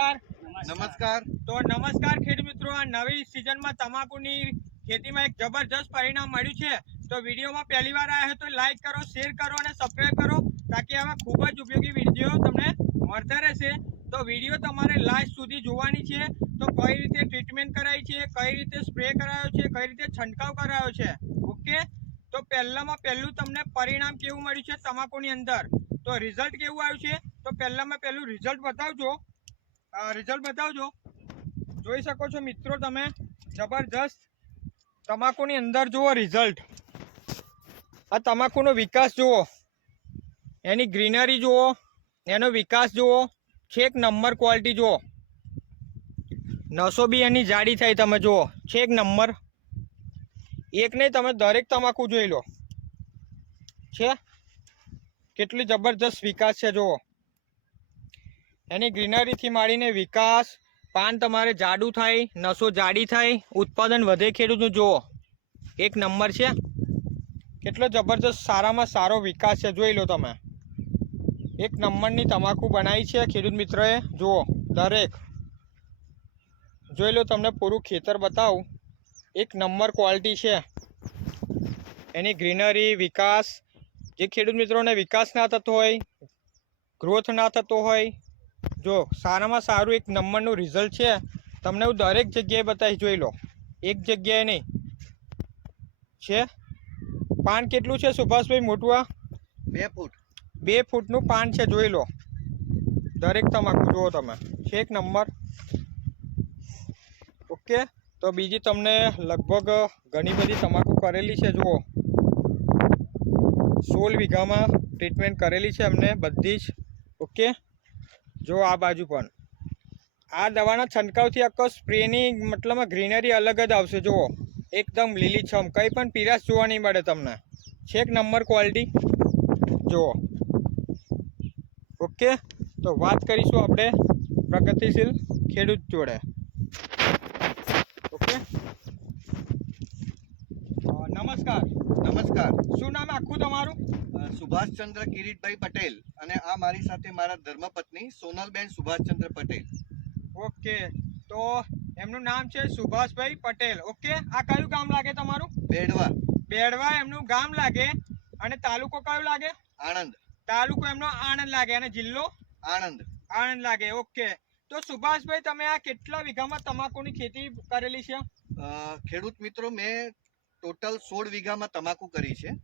નમસ્કાર. નમસ્કાર. તો નમસ્કાર ખેડૂત મિત્રો આ નવી સિઝનમાં તમાકુની ખેતીમાં એક જબરજસ્ત પરિણામ મળ્યું છે. તો વિડીયોમાં પહેલી વાર આવ્યા તો લાઈક કરો શેર કરો અને સબસ્ક્રાઈબ કરો તાકી આવા ખૂબ જ ઉપયોગી વીડિયો તમને મળતા રહેશે. તો વીડિયો તમારે લાસ્ટ સુધી જોવાની છે. તો કઈ રીતે ટ્રીટમેન્ટ કરાઈ છે કઈ રીતે સ્પ્રે કરાયો છે કઈ રીતે છંટકાવ કરાયો છે. ઓકે તો પહેલામાં પહેલું તમને પરિણામ કેવું મળ્યું છે તમાકુની અંદર? તો રિઝલ્ટ કેવું આવ્યું છે? તો પહેલામાં પહેલું રિઝલ્ટ બતાવજો. રિઝલ્ટ બતાવજો. જોઈ શકો છો મિત્રો તમે, જબરજસ્ત તમાકુની અંદર જુઓ રિઝલ્ટ આ તમાકુનો વિકાસ જુઓ. એની ગ્રીનરી જુઓ, એનો વિકાસ જુઓ, છેક નંબર ક્વોલિટી જુઓ. નસો બી એની જાડી થાય તમે જુઓ, છેક નંબર એક નહીં, તમે દરેક તમાકુ જોઈ લો. છે? કેટલી જબરજસ્ત વિકાસ છે, જુઓ. એની ગ્રીનરીથી માંડીને વિકાસ, પાન તમારે જાડું થાય, નસો જાડી થાય, ઉત્પાદન વધે ખેડૂતનું. જુઓ, એક નંબર છે. કેટલો જબરજસ્ત સારામાં સારો વિકાસ છે. જોઈ લો તમે. એક નંબરની તમાકુ બનાવી છે ખેડૂત મિત્રએ. જુઓ, દરેક. જોઈ લો તમને પૂરું ખેતર બતાવું. એક નંબર ક્વોલિટી છે. એની ગ્રીનરી, વિકાસ. જે ખેડૂત મિત્રોને વિકાસ ના થતો હોય, ગ્રોથ ના થતો હોય જો સારામાં સારું એક નંબરનું રિઝલ્ટ છે. તમને હું દરેક જગ્યાએ બતાવી જોઈ લો. એક જગ્યાએ નહીં. છે? પાન કેટલું છે સુભાષભાઈ મોટુઆ? બે ફૂટ. બે ફૂટનું પાન છે જોઈ લો. દરેક તમાકુ જુઓ તમે. છે એક નંબર. ઓકે? તો બીજી તમને લગભગ ઘણી બધી તમાકુ કરેલી છે જુઓ. સોળ વીઘામાં ટ્રીટમેન્ટ કરેલી છે અમને બધી જ. ઓકે? જો આ બાજુ પણ. આ દવાના છંટકાવથી આખો સ્પ્રેની મતલબમાં ગ્રીનરી અલગ જ આવશે જુઓ. એકદમ લીલીછમ કંઈ પણ પીરાશ જોવા નહીં મળે તમને. છેક નંબર ક્વોલિટી. જુઓ. ઓકે તો વાત કરીશું આપણે પ્રગતિશીલ ખેડૂત જોડે. ઓકે? નમસ્કાર. નમસ્કાર. શું નામ આખું તમારું? સુભાષચંદ્ર કિરીટભાઈ પટેલ. અને આ મારી સાથે મારા ધર્મપત્ની સોનલબેન સુભાષચંદ્ર પટેલ. ઓકે તો એમનું નામ છે સુભાષભાઈ પટેલ. ઓકે આ કયું ગામ લાગે તમારું? બેડવા. બેડવા એમનું ગામ લાગે. અને તાલુકો કયો લાગે? આણંદ. તાલુકો એમનો આણંદ લાગે અને જિલ્લો? આણંદ. આણંદ લાગે ઓકે. તો સુભાષભાઈ તમે આ કેટલા વીઘામાં તમાકુની ખેતી કરેલી છે? ખેડૂત મિત્રો મેં ટોટલ સોળ વીઘામાં તમાકુ કરી છે.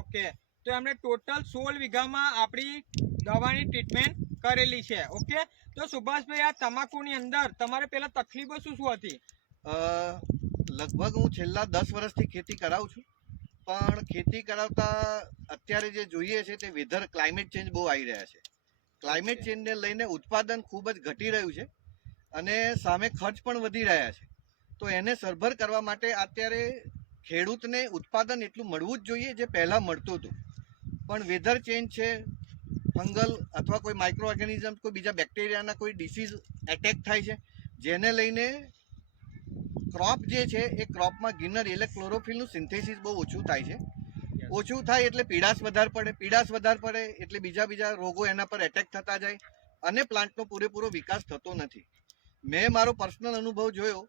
ઓકે. તો એમણે ટોટલ સોળ વીઘામાં આપણી દવાની ટ્રીટમેન્ટ કરેલી છે ઓકે તો સુભાષભાઈ આ તમાકુની અંદર તમારે પેલા તકલીફો શું શું હતી? લગભગ હું છેલ્લા દસ વર્ષથી ખેતી કરાવું છું પણ ખેતી કરાવતા અત્યારે જે જોઈએ છે તે વેધર ક્લાઇમેટ ચેન્જ બહુ આવી રહ્યા છે. ક્લાઇમેટ ચેન્જને લઈને ઉત્પાદન ખૂબ જ ઘટી રહ્યું છે અને સામે ખર્ચ પણ વધી રહ્યા છે. તો એને સરભર કરવા માટે અત્યારે ખેડૂતને ઉત્પાદન એટલું મળવું જ જોઈએ જે પહેલાં મળતું હતું. પણ વેધર ચેન્જ છે ફંગલ અથવા કોઈ માઇક્રો ઓર્ગેનિઝમ કોઈ બીજા બેક્ટેરિયાના કોઈ ડિસીઝ એટેક થાય છે જેને લઈને ક્રોપ જે છે એ ક્રોપમાં ગિનર એટલે ક્લોરોફિલનું સિન્થેસિસ બહુ ઓછું થાય છે. ઓછું થાય એટલે પીડાશ વધારે પડે પીડાશ વધારે પડે એટલે બીજા બીજા રોગો એના પર એટેક થતા જાય અને પ્લાન્ટનો પૂરેપૂરો વિકાસ થતો નથી. મેં મારો પર્સનલ અનુભવ જોયો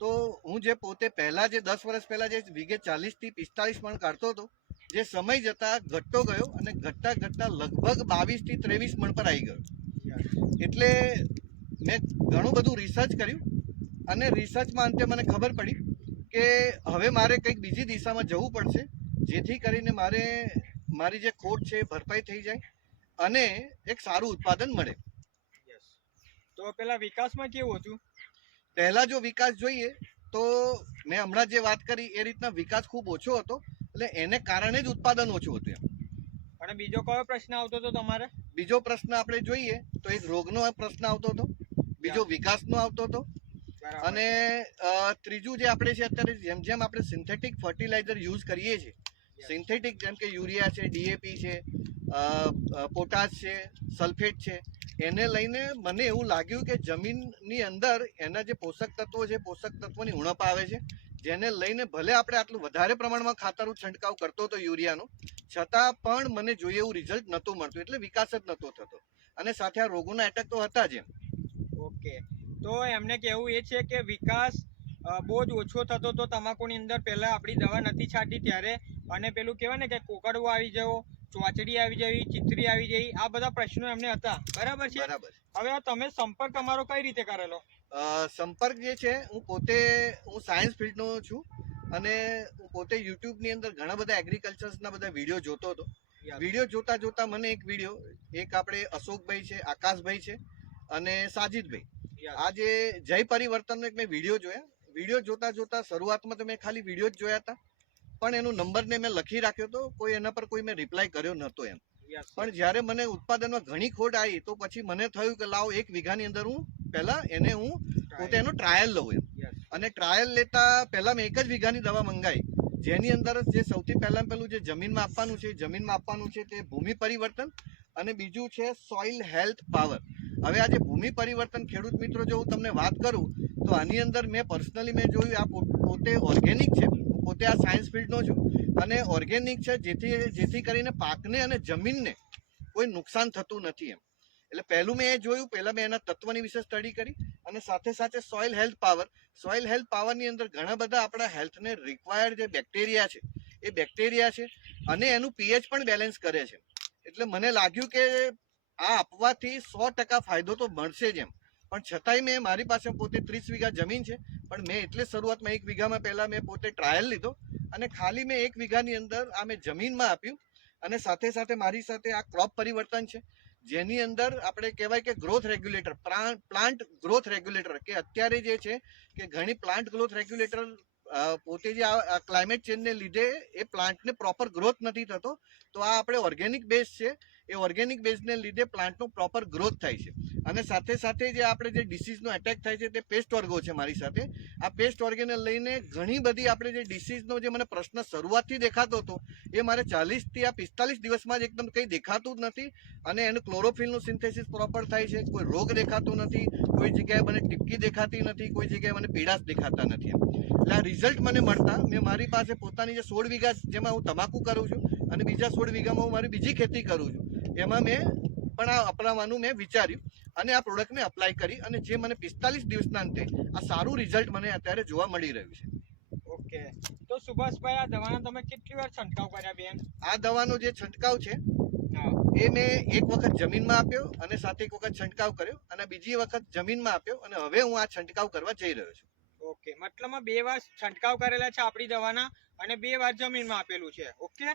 તો હું જે પોતે પહેલાં જે દસ વર્ષ પહેલાં જે વીઘે ચાલીસથી પિસ્તાલીસ મણ કાઢતો હતો જે સમય જતાં ઘટતો ગયો અને ઘટતા ઘટતા લગભગ બાવીસથી ત્રેવીસ મણ પર આવી ગયો. એટલે મેં ઘણું બધું રિસર્ચ કર્યું અને રિસર્ચમાં અંતે મને ખબર પડી કે હવે મારે કંઈક બીજી દિશામાં જવું પડશે જેથી કરીને મારે મારી જે ખોટ છે ભરપાઈ થઈ જાય અને એક સારું ઉત્પાદન મળે. તો પેલા વિકાસમાં કેવું હતું? પહેલા જો વિકાસ જોઈએ તો મેં હમણાં જે વાત કરી એ રીતના વિકાસ ખૂબ ઓછો હતો એટલે એને કારણે જ ઉત્પાદન ઓછું હતું એમ. અને બીજો કયો પ્રશ્ન આવતો હતો તમારે? બીજો પ્રશ્ન આપણે જોઈએ તો એક રોગનો પ્રશ્ન આવતો હતો બીજો વિકાસનો આવતો હતો અને ત્રીજું જે આપણે છે અત્યારે જેમ જેમ આપણે સિન્થેટિક ફર્ટિલાઇઝર યુઝ કરીએ છીએ સિન્થેટિક જેમ કે યુરિયા છે ડીએપી છે પોટાશ છે સલ્ફેટ છે એને લઈને મને એવું લાગ્યું કે જમીનની અંદર એના જે પોષક તત્વો છે પોષક તત્વોની ઉણપ આવે છે જેને લઈને ભલે આપણે આટલું વધારે પ્રમાણમાં ખાતરનું છંટકાવ કરતો હતો યુરિયાનો છતાં પણ મને જોઈએ એવું રિઝલ્ટ નહોતું મળતું એટલે વિકાસ જ નહોતો થતો. અને સાથે આ રોગોના એટેક તો હતા જ એમ. ઓકે. તો એમને કહેવું એ છે કે વિકાસ બહુ જ ઓછો થતો તો તમાકુની અંદર પહેલાં આપણી દવા નથી છાંટી ત્યારે અને પેલું કહેવાય ને કે કોકડવો આવી જવો ચોચડી આવી જવી ચિત્રી આવી જવી આ બધા પ્રશ્નો એમને હતા. બરાબર છે? હવે તમે સંપર્ક તમારો કઈ રીતે કરેલો? સંપર્ક જે છે હું પોતે હું સાયન્સ ફિલ્ડનો છું અને હું પોતે યુટ્યુબની અંદર ઘણા બધા એગ્રીકલ્ચર્સના બધા વીડિયો જોતો હતો. વીડિયો જોતા જોતા મને એક વીડિયો એક આપણે અશોકભાઈ છે આકાશભાઈ છે અને સાજીદભાઈ. આ જે જય પરિવર્તનનો એક મેં વીડિયો જોયા. વીડિયો જોતા જોતા શરૂઆતમાં તો મેં ખાલી વીડિયો જ જોયા હતા. પણ એનો નંબરને મેં લખી રાખ્યો હતો કોઈ એના પર કોઈ મેં રિપ્લાય કર્યો નહોતો એમ. પણ જ્યારે મને ઉત્પાદનમાં ઘણી ખોટ આવી તો પછી મને થયું કે લાવો એક વીઘાની અંદર હું પહેલા એને હું પોતે એનો ટ્રાયલ લઉં એમ. અને ટ્રાયલ લેતા પહેલા મેં એક જ વીઘાની દવા મંગાવી જેની અંદર જે સૌથી પહેલા પહેલું જે જમીનમાં આપવાનું છે જમીનમાં આપવાનું છે તે ભૂમિ પરિવર્તન અને બીજું છે સોઇલ હેલ્થ પાવર હવે આ જે ભૂમિ પરિવર્તન ખેડૂત મિત્રો જો હું તમને વાત કરું તો આની અંદર મેં પર્સનલી મેં જોયું આ પોતે ઓર્ગેનિક છે. પોતે આ સાયન્સ ફિલ્ડનો છું. અને ઓર્ગેનિક છે જેથી જેથી કરીને પાકને અને જમીનને કોઈ નુકસાન થતું નથી એમ. એટલે પહેલું મેં એ જોયું, પહેલા મેં એના તત્વની વિશે સ્ટડી કરી અને સાથે સાથે soil health power soil health પાવરની અંદર ઘણા બધા આપણા હેલ્થને રિક્વાયર્ડ જે બેક્ટેરિયા છે, એ બેક્ટેરિયા છે અને એનું પીએચ પણ બેલેન્સ કરે છે. એટલે મને લાગ્યું કે આ આપવાથી સો ટકા ફાયદો તો મળશે જ એમ. પણ છતાંય મેં મારી પાસે પોતે ત્રીસ વીઘા જમીન છે, પણ મેં એટલે શરૂઆતમાં એક વીઘામાં પહેલાં મેં પોતે ટ્રાયલ લીધો અને ખાલી મેં એક વીઘાની અંદર આ મેં જમીનમાં આપ્યું અને સાથે સાથે મારી સાથે આ ક્રોપ પરિવર્તન છે. જેની અંદર આપણે કહેવાય કે growth regulator plant growth regulator કે અત્યારે જે છે કે ઘણી પ્લાન્ટ ગ્રોથ રેગ્યુલેટર પોતે જે આ ક્લાઇમેટ ચેન્જને લીધે એ પ્લાન્ટને પ્રોપર ગ્રોથ નથી થતો. તો આ આપણે ઓર્ગેનિક બેઝ છે. એ ઓર્ગેનિક બેઝને લીધે પ્લાન્ટનું પ્રોપર ગ્રોથ થાય છે. અને સાથે સાથે જે આપણે જે ડિસીઝનો એટેક થાય છે તે પેસ્ટ ઓર્ગો છે મારી સાથે. આ પેસ્ટ ઓર્ગેને લઈને ઘણી બધી આપણે જે ડિસીઝનો જે મને પ્રશ્ન શરૂઆતથી દેખાતો હતો, એ મારે ચાલીસથી આ પિસ્તાલીસ દિવસમાં જ એકદમ કંઈ દેખાતું જ નથી. અને એનું ક્લોરોફિલનું સિન્થેસિસ પ્રોપર થાય છે. કોઈ રોગ દેખાતો નથી, કોઈ જગ્યાએ મને ટીપકી દેખાતી નથી, કોઈ જગ્યાએ મને પીડાશ દેખાતા નથી એટલે આ રિઝલ્ટ મને મળતા, મેં મારી પાસે પોતાની જે સોળ વીઘા જેમાં હું તમાકુ કરું છું અને બીજા સોળ વીઘામાં હું મારી બીજી ખેતી કરું છું. એમાં મેં પણ આ અપનાવવાનું મેં વિચાર્યું અને આ પ્રોડક્ટ મેં અપ્લાય કરી અને જે મને પિસ્તાલીસ દિવસના અંતે આ સારું રિઝલ્ટ મને અત્યારે જોવા મળી રહ્યું છે. ઓકે. તો સુભાષભાઈ આ દવાના તમે કેટલી વાર છંટકાવ કર્યા બેન? આ દવાનો જે છંટકાવ છે એ મેં એક વખત જમીનમાં આપ્યો અને સાથે એક વખત છંટકાવ કર્યો અને બીજી વખત જમીનમાં આપ્યો અને હવે હું આ છંટકાવ કરવા જઈ રહ્યો છું. ઓકે. મતલબમાં બે વાર છંટકાવ કરેલા છે આપણી દવાના અને બે વાર જમીનમાં આપેલું છે. ઓકે?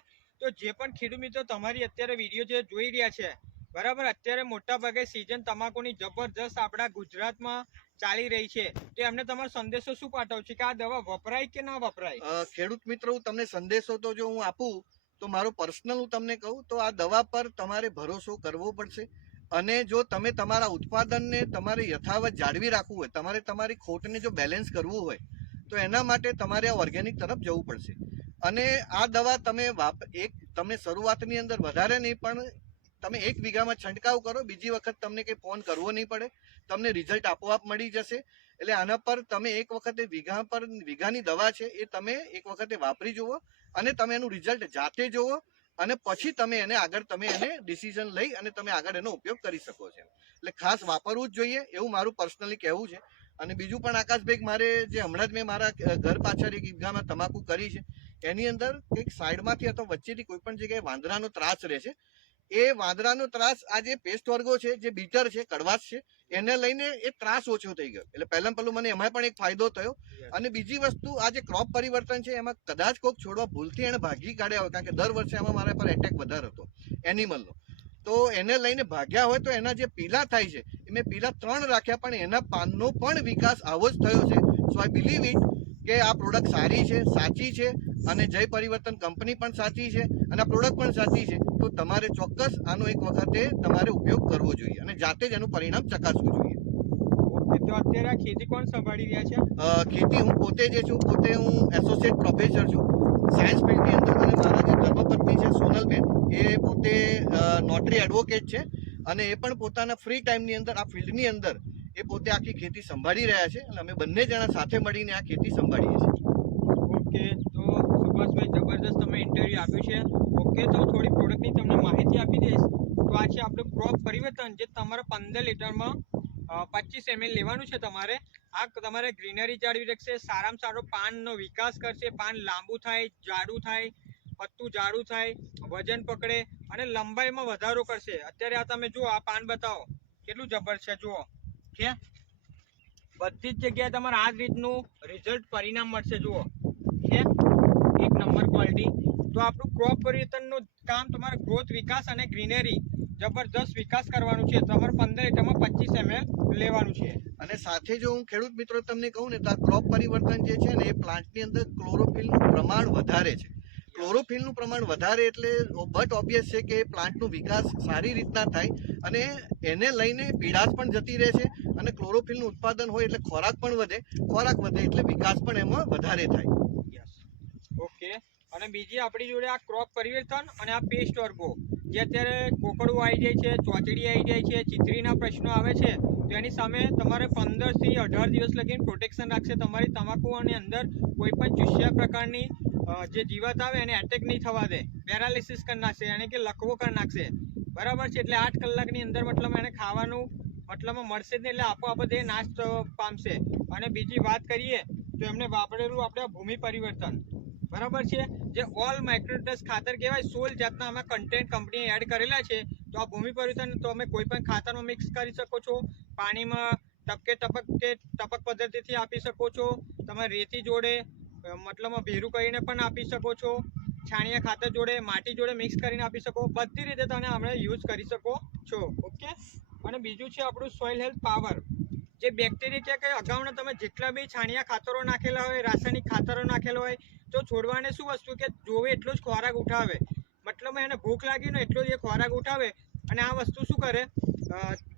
તો જે પણ ખેડૂત મિત્રો તમારી અત્યારે વીડિયો જે જોઈ રહ્યા છે, બરાબર? અત્યારે મોટા ભાગે સિઝન તમાકુની જબરજસ્ત આપણા ગુજરાતમાં ચાલી રહી છે. તો એમને તમારો સંદેશો શું પાઠવશે છે? કે આ દવા વપરાય કે ના વપરાય? ખેડૂત મિત્રો, હું તમને સંદેશો તો જો હું આપું, તો મારો પર્સનલ હું તમને કહું, તો આ દવા પર તમારે ભરોસો કરવો પડશે. અને જો તમે તમારા ઉત્પાદનને તમારે યથાવત જાળવી રાખવું હોય, તમારે તમારી ખોટને જો બેલેન્સ કરવું હોય, તો એના માટે તમારે ઓર્ગેનિક તરફ જવું પડશે. અને આ દવા તમે એક, તમને શરૂઆતની અંદર વધારે નહીં, પણ તમે એક વીઘામાં છંટકાવ કરો, બીજી વખત તમને કંઈ ફોન કરવો નહીં પડે, તમને રિઝલ્ટ આપોઆપ મળી જશે. એટલે આના પર તમે એક વખતે વીઘા પર, વીઘાની દવા છે એ તમે એક વખતે વાપરી જુઓ અને તમે એનું રિઝલ્ટ જાતે જુઓ અને પછી તમે એને આગળ તમે એને ડિસિઝન લઈ અને તમે આગળ એનો ઉપયોગ કરી શકો છો. એટલે ખાસ વાપરવું જ જોઈએ, એવું મારું પર્સનલી કહેવું છે. અને બીજું પણ આકાશભાઈ મારે જે હમણાં જ મેં મારા ઘર પાછળ એક ઈદગાહમાં તમાકુ કરી છે એની અંદર કંઈક સાઈડમાંથી અથવા વચ્ચેથી કોઈ પણ જગ્યાએ વાંદરાનો ત્રાસ રહે છે. એ વાંદરાનો ત્રાસ આ જે પેસ્ટ વર્ગો છે જે બીટર છે કડવાશ છે એને લઈને એ ત્રાસ ઓછો થઈ ગયો. એટલે પહેલા પહેલું મને એમાં પણ એક ફાયદો થયો. અને બીજી વસ્તુ આ જે ક્રોપ પરિવર્તન છે એમાં કદાચ કોઈક છોડવા ભૂલથી એને ભાગી કાઢ્યા હોય કારણ કે દર વર્ષે આમાં મારા પર એટેક વધારે હતો. એનિમલનો તો એને લઈને ભાગ્યા હોય તો એના જે પીલા થાય છે એ મેં પીલા ત્રણ રાખ્યા પણ એના પાનનો પણ વિકાસ આવો જ થયો છે. સો આઈ બિલીવ ઇટ કે આ પ્રોડક્ટ સારી છે સાચી છે અને જય પરિવર્તન કંપની પણ સાચી છે અને આ પ્રોડક્ટ પણ સાચી છે. તો તમારે ચોક્કસ આનો એક વખતે તમારે ઉપયોગ કરવો જોઈએ અને જાતે જ એનું પરિણામ ચકાસવું જોઈએ. તો અત્યારે ખેતી કોણ સંભાળી રહ્યા છે? ખેતી હું પોતે જે છું પોતે હું એસોસિએટ પ્રોફેસર છું. સાયન્સ ફિલ્ડની અંદર અને મારા જે ધર્મપત્ની છે સોનલબેન એ પોતે નોટરી એડવોકેટ છે અને એ પણ પોતાના ફ્રી ટાઈમની અંદર, આ ફિલ્ડની અંદર એ પોતે આખી ખેતી સંભાળી રહ્યા છે અને અમે બંને જણા સાથે મળીને આ ખેતી સંભાળીએ છીએ. ઓકે, તો સુભાષભાઈ જબરદસ્ત તમે ઇન્ટરવ્યુ આપ્યું છે. ઓકે, તો થોડી પ્રોડક્ટની તમને માહિતી આપી દઈશ. તો આ છે આપણું ક્રોપ પરિવર્તન, જે તમારે પંદર લીટરમાં પચીસ એમએલ લેવાનું છે તમારે. આ તમારે ગ્રીનરી જાળવી રાખશે, સારામાં સારો પાનનો વિકાસ કરશે, પાન લાંબુ થાય, જાડું થાય, પત્તું જાડું થાય, વજન પકડે અને લંબાઈમાં વધારો કરશે. અત્યારે આ તમે જુઓ, આ પાન બતાવો. કેટલું જબર છે, જુઓ. છે બધી જ જગ્યાએ તમારે આ જ રીતનું રિઝલ્ટ પરિણામ મળશે, જુઓ. છે એક નંબર ક્વોલિટી. તો આપણું ક્રોપ પરિવર્તનનું કામ તમારે ગ્રોથ વિકાસ અને ગ્રીનરી જબરદસ્ત વિકાસ કરવાનું છે. તમારે પંદર લીટરમાં પચીસ એમએલ લેવાનું છે. અને સાથે જો હું ખેડૂત મિત્રો તમને કહું ને તો આ ક્રોપ પરિવર્તન જે છે ને એ પ્લાન્ટની અંદર ક્લોરોફિલનું પ્રમાણ વધારે છે. ક્લોરોફિલનું પ્રમાણ વધારે એટલે બટ ઓબ્વિયસ છે કે પ્લાન્ટનો વિકાસ સારી રીતના થાય અને એને લઈને પીડાશ પણ જતી રહે છે અને ક્લોરોફિલનું ઉત્પાદન હોય એટલે ખોરાક પણ વધે ખોરાક વધે એટલે વિકાસ પણ એમાં વધારે થાય. ઓકે અને બીજી આપણી જોડે આ ક્રોપ પરિવર્તન અને આ પેસ્ટ વર્ગો જે અત્યારે કોકડું આવી જાય છે, ચોચડી આવી જાય છે, ચીતરીના પ્રશ્નો આવે છે તો એની સામે તમારે પંદરથી અઢાર દિવસ લગીને પ્રોટેક્શન રાખશે તમારી તમાકુની અંદર કોઈ પણ ચૂસ્યા પ્રકારની જે જીવાત આવે એને એટેક નહીં થવા દે પેરાલિસિસ કરી નાખશે એને કે લકવો કરી નાખશે. બરાબર છે, એટલે આઠ કલાકની અંદર મતલબ એને ખાવાનું મતલબમાં મળશે જ નહીં, એટલે આપોઆપ એ નાશ પામશે. અને બીજી વાત કરીએ, તો એમને વાપરેલું આપણે ભૂમિ પરિવર્તન. બરાબર છે? જે ઓલ માઇક્રોટસ ખાતર કહેવાય, સોલ જાતના અમે કન્ટેન્ટ કંપનીએ એડ કરેલા છે. તો આ ભૂમિ પરિવર્તન તો અમે કોઈ પણ ખાતરમાં મિક્સ કરી શકો છો. પાણીમાં ટપકે ટપક કે ટપક પદ્ધતિથી આપી શકો છો. તમે રેતી જોડે મતલબમાં ભેરું કરીને પણ આપી શકો છો. છાણિયા ખાતર જોડે, માટી જોડે મિક્સ કરીને આપી શકો. બધી રીતે તમે આપણે યુઝ કરી શકો છો. ઓકે? અને બીજું છે આપણું સોઇલ હેલ્થ પાવર જે બેક્ટેરિયા કે અગાઉના તમે જેટલા બી છાણિયા ખાતરો નાખેલા હોય, રાસાયણિક ખાતરો નાખેલા હોય તો છોડવાને શું વસ્તુ કે જોવે એટલો જ ખોરાક ઉઠાવે. મતલબ એને ભૂખ લાગી ને એટલો જ એ ખોરાક ઉઠાવે અને આ વસ્તુ શું કરે?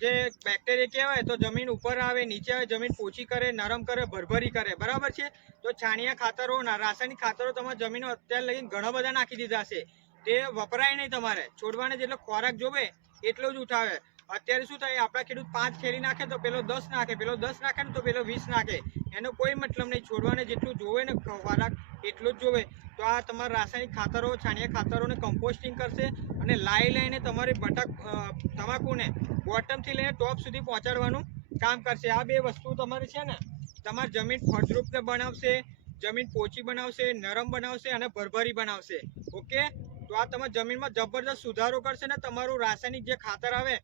જે બેક્ટેરિયા કહેવાય તો જમીન ઉપર આવે, નીચે આવે, જમીન પોચી કરે, નરમ કરે, ભરભરી કરે. બરાબર છે? તો છાણિયા ખાતરો રાસાયણિક ખાતરો તમારા જમીનો અત્યારે લગીને ઘણા બધા નાખી દીધા છે. તે વપરાય નહીં તમારે. છોડવાને જેટલો ખોરાક જોવે એટલો જ ઉઠાવે. અત્યારે શું થાય? આપણા ખેડૂત પાંચ ખેડી નાખે તો પેલો દસ નાખે, પેલો દસ નાખે ને તો પેલો વીસ નાખે. એનો કોઈ મતલબ નહીં. છોડવાને જેટલું જોવે ને ખોરાક એટલું જ જોવે, તો આ તમારા રાસાયણિક ખાતરો, છાણિયા ખાતરોને કમ્પોસ્ટિંગ કરશે અને લાઈ લઈને તમારી બટક તમાકુને બોટમથી લઈને ટોપ સુધી પહોંચાડવાનું કામ કરશે. આ બે વસ્તુ તમારી છે ને, તમારી જમીન ફળદ્રુપ બનાવશે, જમીન પોચી બનાવશે, નરમ બનાવશે અને ભરભરી બનાવશે. ઓકે તો આ તમારી જમીનમાં જબરદસ્ત સુધારો કરશે ને તમારું રાસાયણિક જે ખાતર આવે,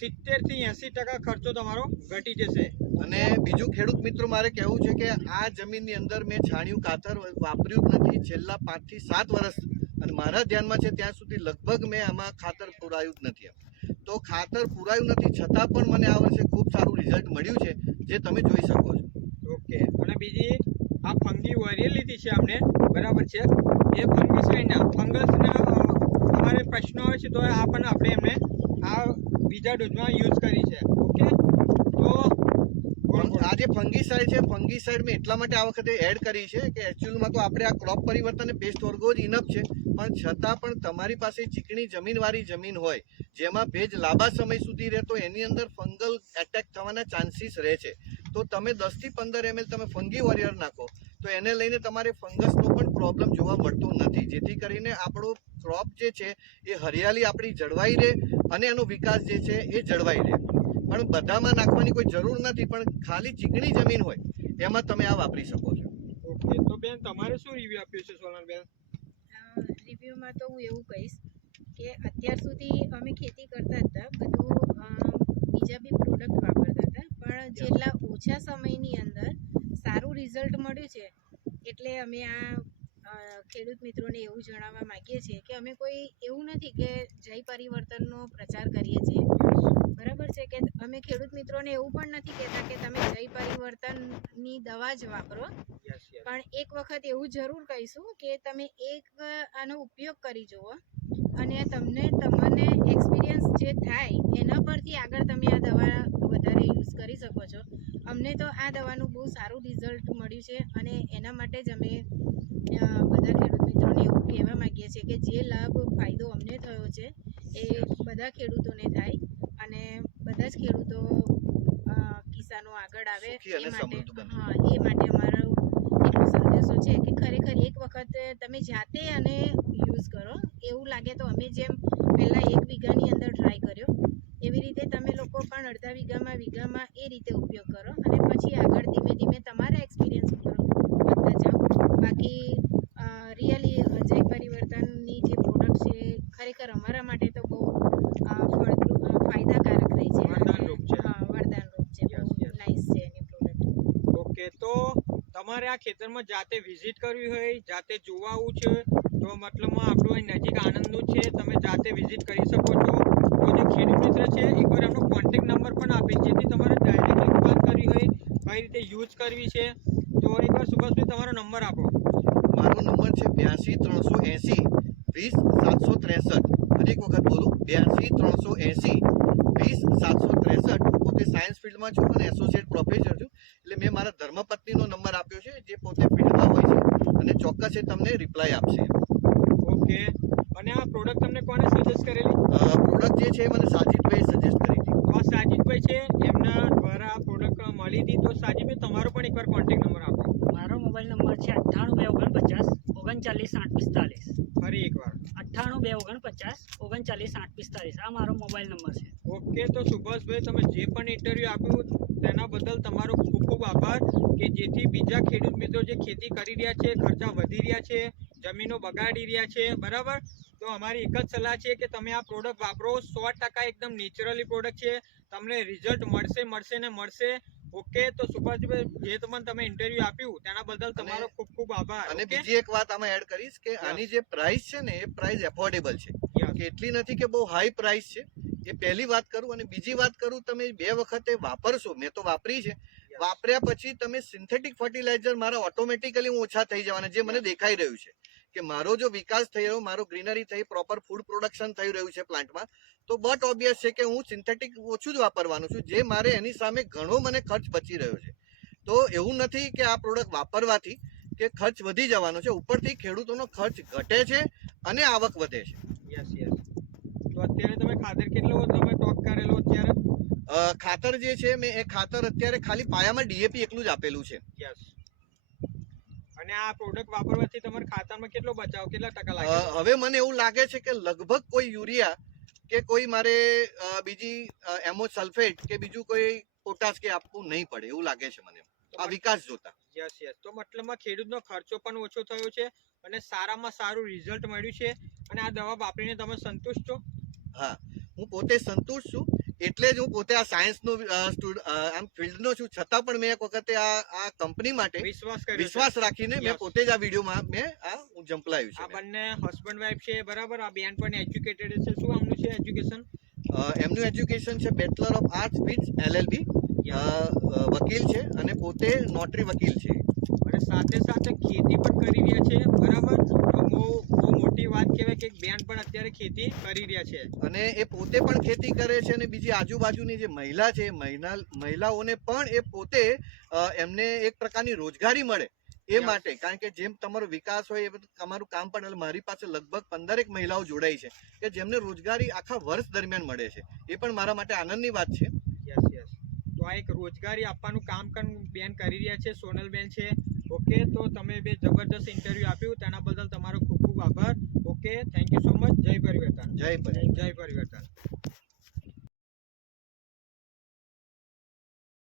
સિત્તેરથી એંસી ટકા ખર્ચો તમારો ઘટી જશે. અને બીજું ખેડૂત મિત્રો મારે કહેવું છે કે આ જમીનની અંદર મેં છાણિયું ખાતર વાપર્યું જ નથી. છેલ્લા પાંચથી સાત વર્ષ અને મારા ધ્યાનમાં છે ત્યાં સુધી લગભગ મેં આમાં ખાતર પુરાયું જ નથી. તો ખાતર પુરાયું નથી, છતાં પણ મને આ વર્ષે ખૂબ સારું રિઝલ્ટ મળ્યું છે, જે તમે જોઈ શકો છો. ઓકે, અને બીજી આ ફંગી વરિયલ લીધી છે અમને બરાબર છે? એ ફંગીસાઇડના ફંગસના તમારે પ્રશ્નો આવે છે તો આ પણ આપણે એમને આ બીજા ડોઝમાં યુઝ કરી છે. ઓકે? તો. આ જે ફંગીસાઇડ છે, ફંગીસાઇડ મેં એટલા માટે આ વખતે એડ કરી છે કે એકચ્યુઅલમાં તો આપણે આ ક્રોપ પરિવર્તન પેસ્ટ વર્ગો જ ઇનફ છે, પણ છતાં પણ તમારી પાસે ચીકણી જમીનવાળી જમીન હોય, જેમાં ભેજ લાંબા સમય સુધી રહે તો એની અંદર ફંગલ એટેક થવાના ચાન્સીસ રહે છે. તો તમે દસથી પંદર એમએલ તમે ફંગી વોરિયર નાખો, તો એને લઈને તમારે ફંગસનો પણ પ્રોબ્લેમ જોવા મળતો નથી. જેથી કરીને આપણો ક્રોપ જે છે, એ હરિયાળી આપણી જળવાઈ રહે અને એનો વિકાસ જે છે, એ જળવાઈ રહે. પણ બધામાં નાખવાની કોઈ જરૂર નથી પણ ખાલી ચીકણી જમીન હોય એમાં તમે આ વાપરી શકો છો. ઓકે તો બેન તમારે શું રિવ્યુ આપ્યું છે સોનલ બેન? રિવ્યુમાં તો હું એવું કહીશ કે અત્યાર સુધી અમે ખેતી કરતા હતા બધું બીજા બી પ્રોડક્ટ વાપરતા હતા પણ જેટલા ઓછા સમયની અંદર સારું રિઝલ્ટ મળ્યું છે એટલે અમે આ ખેડૂત મિત્રોને એવું જણાવવા માગીએ છીએ કે અમે કોઈ એવું નથી કે જય પરિવર્તનનો પ્રચાર કરીએ છીએ. બરાબર છે કે અમે ખેડૂત મિત્રોને એવું પણ નથી કહેતા કે તમે જય પરિવર્તનની દવા જ વાપરો. પણ એક વખત એવું જરૂર કહીશું કે તમે એક આનો ઉપયોગ કરી જુઓ અને તમને તમને એક્સપિરિયન્સ જે થાય એના પરથી આગળ તમે આ દવા વધારે યુઝ કરી શકો છો. અમને તો આ દવાનું બહુ સારું રિઝલ્ટ મળ્યું છે અને એના માટે જ અમે બધા ખેડૂત મિત્રોને એવું કહેવા માંગીએ છીએ કે જે લાભ ફાયદો અમને થયો છે એ બધા ખેડૂતોને થાય અને બધા જ ખેડૂતો કિસાનો આગળ આવે એ માટે હા એ માટે અમારો એટલો સંદેશો છે કે ખરેખર એક વખત તમે જાતે અને યુઝ કરો. એવું લાગે તો અમે જેમ પહેલાં એક વીઘાની અંદર ટ્રાય કર્યો એવી રીતે તમે લોકો પણ અડધા વીઘામાં વીઘામાં એ રીતે ઉપયોગ કરો અને પછી આગળ ધીમે ધીમે તમારા એક્સપિરિયન્સ ઉપર વધતા જાઓ. બાકી રિયલી અજય પરિવર્તનની જે પ્રોડક્ટ છે ખરેખર અમારા માટે તો બહુ ફાયદાકારક રહી છે. વરદાનરૂપ છે. વરદાનરૂપ છે. નાઇસ છે એની પ્રોડક્ટ ઓકે તો તમારે આ ખેતરમાં જાતે વિઝિટ કરવી હોય જાતે જોવા આવવું છે તો મતલબમાં આપણું અહીં નજીક આનંદનું છે તમે જાતે વિઝિટ કરી શકો છો. તો જે ખેડૂત મિત્ર છે એકવાર એમનો કોન્ટેક નંબર પણ આપી જેથી તમારે ડાયરેક્ટલી વાત કરવી હોય કઈ રીતે યુઝ કરવી છે તો એકવાર સુભાષભાઈ તમારો નંબર આપો. મારો નંબર છે બ્યાસી ત્રણસો એંસી વીસ સાતસો ત્રેસઠ. ફરી એક વખત બોલું બ્યાસી ત્રણસો એંસી વીસ સાતસો ત્રેસઠ. હું પોતે સાયન્સ ફિલ્ડમાં છું અને એસોસિએટ પ્રોફેસર છું એટલે મેં મારા ધર્મપત્નીનો નંબર આપ્યો છે જે પોતે ફિલ્ડમાં હોય છે અને ચોક્કસ એ તમને રિપ્લાય આપશે. ઓકે અને આ પ્રોડક્ટ તમને કોને સજેસ્ટ કરેલી? પ્રોડક્ટ જે છે એ મને સાજીદભાઈ સજેસ્ટ કરી હતી. તો સાજીદભાઈ છે. એમના દ્વારા આ પ્રોડક્ટ મળી હતી. તો સાજીદભાઈ તમારો પણ એકવાર કોન્ટેક નંબર આપો. મારો મોબાઈલ નંબર છે અઠ્ઠાણું બે ઓગણપચાસ ઓગણચાલીસ આઠ પિસ્તાલીસ. ફરી એકવાર. અઠ્ઠાણું બે ઓગણપચાસ ઓગણચાલીસ આઠ પિસ્તાલીસ. આ મારો મોબાઈલ નંબર છે. ઓકે તો સુભાષભાઈ તમે જે પણ ઇન્ટરવ્યૂ આપ્યું તેના બદલ તમારો ખૂબ ખૂબ આભાર કે જેથી બીજા ખેડૂત મિત્રો જે ખેતી કરી રહ્યા છે ખર્ચા વધી રહ્યા છે જમીનો બગાડી રહ્યા છે બરાબર? તો અમારી એક જ સલાહ છે કે તમે આ પ્રોડક્ટ વાપરો. સો ટકા એકદમ નેચરલી પ્રોડક્ટ છે. તમને રિઝલ્ટ મળશે મળશે ને મળશે. ઓકે તો સુભાષભાઈ જે તમને તમે ઇન્ટરવ્યૂ આપ્યું તેના બદલ તમારો ખૂબ ખૂબ આભાર. અને બીજી એક વાત આમાં એડ કરીશ કે આની જે પ્રાઇસ છે ને એ પ્રાઇસ એફોર્ડેબલ છે. એટલી નથી કે બહુ હાઈ પ્રાઇસ છે. એ પહેલી વાત કરું અને બીજી વાત કરું તમે બે વખતે વાપરશો. મેં તો વાપરી છે. વાપર્યા પછી તમે સિન્થેટિક ફર્ટિલાઇઝર મારા ઓટોમેટિકલી હું ઓછા થઈ જવાના જે મને દેખાઈ રહ્યું છે. કે મારો જો વિકાસ થઈ રહ્યો મારો ગ્રીનરી થઈ પ્રોપર ફૂડ પ્રોડક્શન થઈ રહ્યું છે પ્લાન્ટમાં તો બટ ઓબ્વિયસ છે કે હું સિન્થેટિક ઓછું જ વાપરવાનું છું જે મારે એની સામે ઘણો મને ખર્ચ બચી રહ્યો છે. તો એવું નથી કે આ પ્રોડક્ટ વાપરવાથી કે ખર્ચ વધી જવાનો છે ઉપરથી ખેડૂતોનો ખર્ચ ઘટે છે અને આવક વધે છે. યસ યસ તો અત્યારે તમે ખાતર કેટલો તમે ટોક કરેલો અત્યારે? ખાતર જે છે મેં એ ખાતર અત્યારે ખાલી પાયામાં ડીએપી એકલું જ આપેલું છે. યસ અને આ પ્રોડક્ટ વાપરવાથી તમારા ખાતામાં કેટલો બચાવ કેટલા ટકા લાગે? હવે મને એવું લાગે છે કે લગભગ કોઈ યુરિયા કે કોઈ મારે બીજી એમો સલ્ફેટ કે બીજું કોઈ પોટાશ કે આપવું નહીં પડે એવું લાગે છે મને. આ વિકાસ જોતા. Yes yes. તો મતલબમાં ખેડૂતનો ખર્ચો પણ ઓછો થયો છે અને સારામાં સારું રિઝલ્ટ મળ્યું છે. અને આ દવા વાપરીને તમે સંતુષ્ટ છો? હા. હું પોતે સંતુષ્ટ છું. એટલે જ હું પોતે આ સાયન્સનો આમ ફિલ્ડનો છું. છતાં પણ મેં એક વખતે આ આ કંપની માટે વિશ્વાસ વિશ્વાસ રાખીને મેં પોતે જ આ વિડીયોમાં મેં આ હું જંપલાયું છે આ બંને હસબન્ડ વાઈફ છે બરાબર? આ બેન પણ એજ્યુકેટેડ છે. શું આમનું છે એજ્યુકેશન એમનું એજ્યુકેશન છે bachelor of arts with LLB વકીલ છે અને પોતે નોટરી વકીલ છે. અને સાથે સાથે ખેતી પણ કરી રહ્યા છે. બરાબર? મોટી વાત કહેવાય કે એક બેન પણ અત્યારે ખેતી કરી રહ્યા છે. અને એ પોતે પણ ખેતી કરે છે અને બીજી આજુબાજુની જે મહિલા છે મહિલા મહિલાઓને પણ એ પોતે એમને એક પ્રકારની રોજગારી મળે એ માટે. કારણ કે જેમ તમારો વિકાસ હોય એ તમારું કામ પણ મારી પાસે લગભગ પંદરેક મહિલાઓ જોડાઈ છે કે જેમને રોજગારી આખા વર્ષ દરમિયાન મળે છે. એ પણ મારા માટે આનંદની વાત છે. યસ યસ તો આ એક રોજગારી આપવાનું કામ પણ બેન કરી રહ્યા છે સોનલબેન છે ઓકે તો તમે બે જબરદસ્ત ઇન્ટરવ્યુ આપ્યું તેના બદલ તમારો ખૂબ ખૂબ આભાર. Okay thank you so much જય પરિવર્તન. જય જય પરિવર્તન.